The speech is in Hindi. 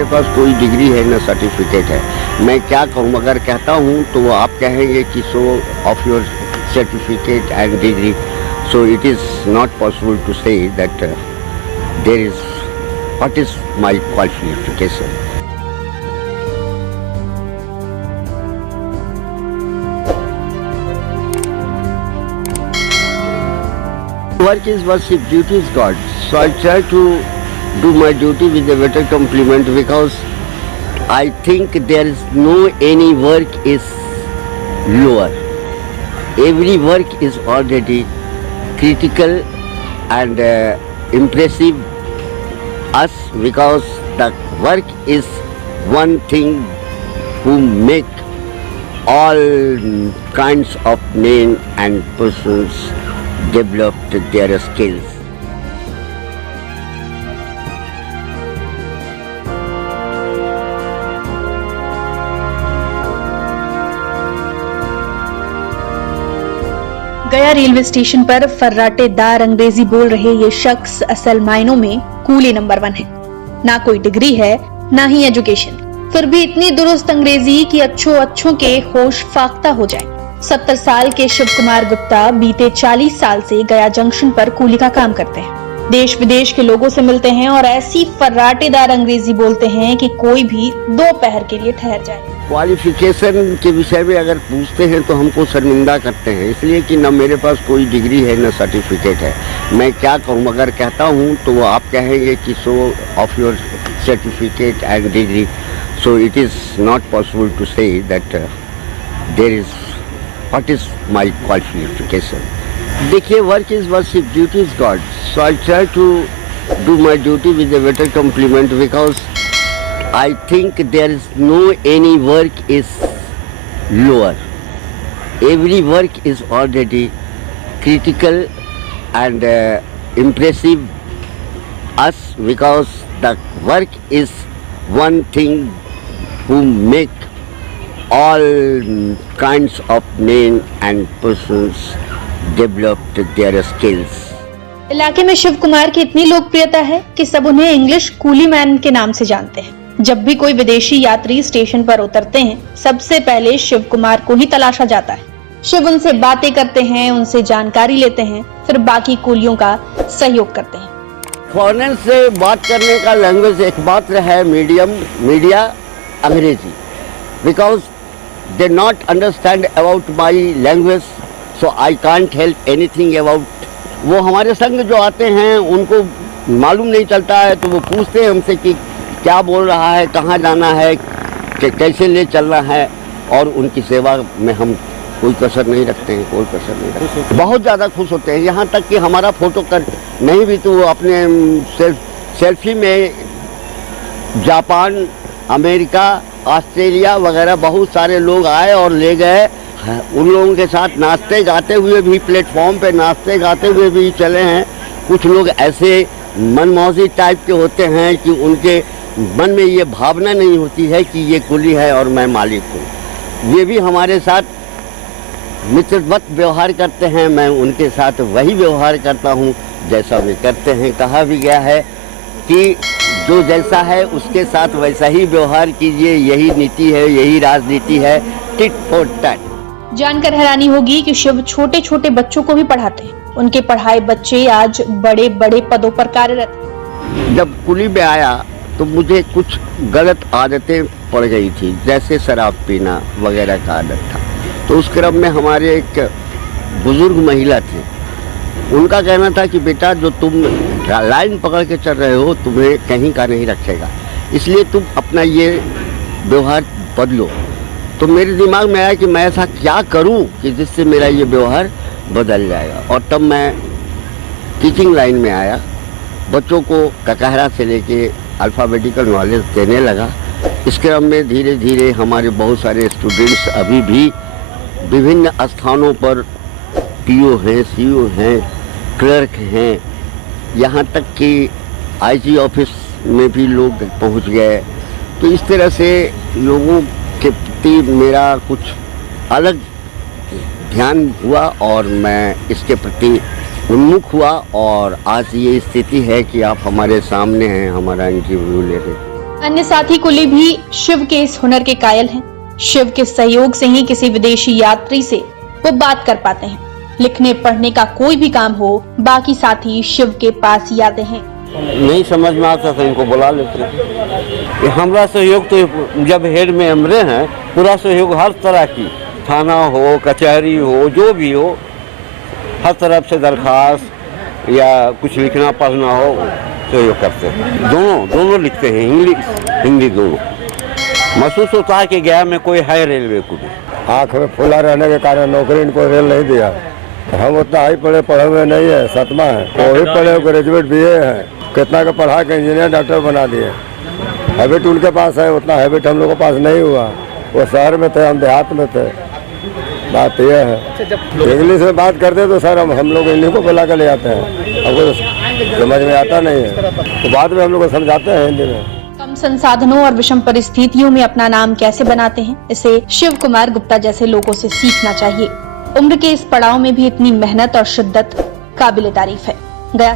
मेरे पास कोई डिग्री है ना सर्टिफिकेट है। मैं क्या कहूँ, अगर कहता हूँ तो वो आप कहेंगे कि so of your certificate and degree, so it is not possible to say that there is what is my qualification. Work is worship, duty is God. So I try to do my duty with a better compliment, because I think there is no any work is lower. Every work is already critical and impressive us, because the work is one thing who make all kinds of men and persons developed their skills. गया रेलवे स्टेशन पर फर्राटेदार अंग्रेजी बोल रहे ये शख्स असल मायनों में कूली नंबर 1 है। ना कोई डिग्री है, ना ही एजुकेशन, फिर भी इतनी दुरुस्त अंग्रेजी कि अच्छों के होश फाख्ता हो जाए। 70 साल के शिव कुमार गुप्ता बीते 40 साल से गया जंक्शन पर कूली का काम करते हैं। देश विदेश के लोगों से मिलते हैं और ऐसी फर्राटेदार अंग्रेजी बोलते हैं कि कोई भी 2 पहर के लिए ठहर जाए। क्वालिफिकेशन के विषय में अगर पूछते हैं तो हमको शर्मिंदा करते हैं, इसलिए कि न मेरे पास कोई डिग्री है न सर्टिफिकेट है। मैं क्या कहूँ, अगर कहता हूँ तो वो आप कहेंगे कि so of your certificate and degree, so it is not possible to say that there is what is my qualification. देखिए, work is worship, duty is God. So I try to do my duty with a better compliment, because I think there is no any work is lower. Every work is already critical and impressive us, because the work is one thing who make all kinds of men and persons developed their skills. इलाके में शिव कुमार की इतनी लोकप्रियता है कि सब उन्हें इंग्लिश कूली मैन के नाम से जानते हैं। जब भी कोई विदेशी यात्री स्टेशन पर उतरते हैं, सबसे पहले शिव कुमार को ही तलाशा जाता है। शिव उनसे बातें करते हैं, उनसे जानकारी लेते हैं, फिर बाकी कूलियों का सहयोग करते हैं। फॉरेनर से बात करने का लैंग्वेज एकमात्र है मीडिया अंग्रेजी, because they not understand about my language, so I can't help anything about. वो हमारे संग जो आते हैं उनको मालूम नहीं चलता है, तो वो पूछते हैं हमसे कि क्या बोल रहा है, कहाँ जाना है, कैसे ले चलना है, और उनकी सेवा में हम कोई कसर नहीं रखते हैं, कोई कसर नहीं रखते। बहुत ज़्यादा खुश होते हैं, यहाँ तक कि हमारा फोटो कर नहीं भी तो वो अपने सेल्फी में जापान, अमेरिका, ऑस्ट्रेलिया वगैरह बहुत सारे लोग आए और ले गए। उन लोगों के साथ नाचते गाते हुए भी, प्लेटफॉर्म पे नाचते गाते हुए भी चले हैं। कुछ लोग ऐसे मनमौजी टाइप के होते हैं कि उनके मन में ये भावना नहीं होती है कि ये कुली है और मैं मालिक हूँ। ये भी हमारे साथ मित्रवत व्यवहार करते हैं, मैं उनके साथ वही व्यवहार करता हूँ जैसा वे करते हैं। कहा भी गया है कि जो जैसा है उसके साथ वैसा ही व्यवहार कीजिए, यही नीति है, यही राजनीति है, टिट फॉर टैट। जानकर हैरानी होगी कि शिव छोटे छोटे बच्चों को भी पढ़ाते हैं। उनके पढ़ाए बच्चे आज बड़े बड़े पदों पर कार्यरत हैं। जब कुली में आया तो मुझे कुछ गलत आदतें पड़ गई थी, जैसे शराब पीना वगैरह का आदत था। तो उस क्रम में हमारे एक बुजुर्ग महिला थी, उनका कहना था कि बेटा जो तुम लाइन पकड़ के चल रहे हो तुम्हें कहीं का नहीं रखेगा, इसलिए तुम अपना ये व्यवहार बदलो। तो मेरे दिमाग में आया कि मैं ऐसा क्या करूं कि जिससे मेरा ये व्यवहार बदल जाएगा, और तब मैं टीचिंग लाइन में आया। बच्चों को ककहरा से लेके अल्फ़ाबेटिकल नॉलेज देने लगा। इस क्रम में धीरे धीरे हमारे बहुत सारे स्टूडेंट्स अभी भी विभिन्न स्थानों पर पीओ हैं, सीओ हैं, क्लर्क हैं, यहाँ तक कि आईजी ऑफिस में भी लोग पहुँच गए। तो इस तरह से लोगों के प्रति मेरा कुछ अलग ध्यान हुआ और मैं इसके प्रति उन्मुख हुआ, और आज ये स्थिति है कि आप हमारे सामने हैं, हमारा इंटरव्यू ले रहे हैं। अन्य साथी कुली भी शिव के इस हुनर के कायल हैं। शिव के सहयोग से ही किसी विदेशी यात्री से वो बात कर पाते हैं। लिखने पढ़ने का कोई भी काम हो, बाकी साथी शिव के पास ही आते हैं। नहीं समझ में आता तो इनको बुला लेते हैं। हमारा सहयोग तो जब हेड में हमरे हैं, पूरा सहयोग हर तरह की, थाना हो, कचहरी हो, जो भी हो, हर तरफ से दरखास्त या कुछ लिखना पढ़ना हो सहयोग करते हैं। दोनों लिखते हैं, इंग्लिश हिंदी दोनों। महसूस होता है कि गया में कोई है रेलवे को भी। आँख में फूला रहने के कारण नौकरी इनको रेल नहीं दिया। हम उतना हाई पढ़े हुए नहीं है, 7वां है, वो ही पढ़े ग्रेजुएट BA है, कितना का पढ़ा के इंजीनियर डॉक्टर बना दिए। हैबिट उनके पास है, उतना हैबिट हम लोग के पास नहीं हुआ। वो शहर में थे, हम देहात में थे। बात यह है, इंग्लिश में बात करते तो सर हम लोग इन्हीं को बुला कर ले आते हैं। हमको तो समझ में आता नहीं है, तो बाद में हम लोग को समझाते हैं हिंदी में। कम संसाधनों और विषम परिस्थितियों में अपना नाम कैसे बनाते हैं, इसे शिव कुमार गुप्ता जैसे लोगों से सीखना चाहिए। उम्र के इस पड़ाव में भी इतनी मेहनत और शिद्दत काबिले तारीफ है। गया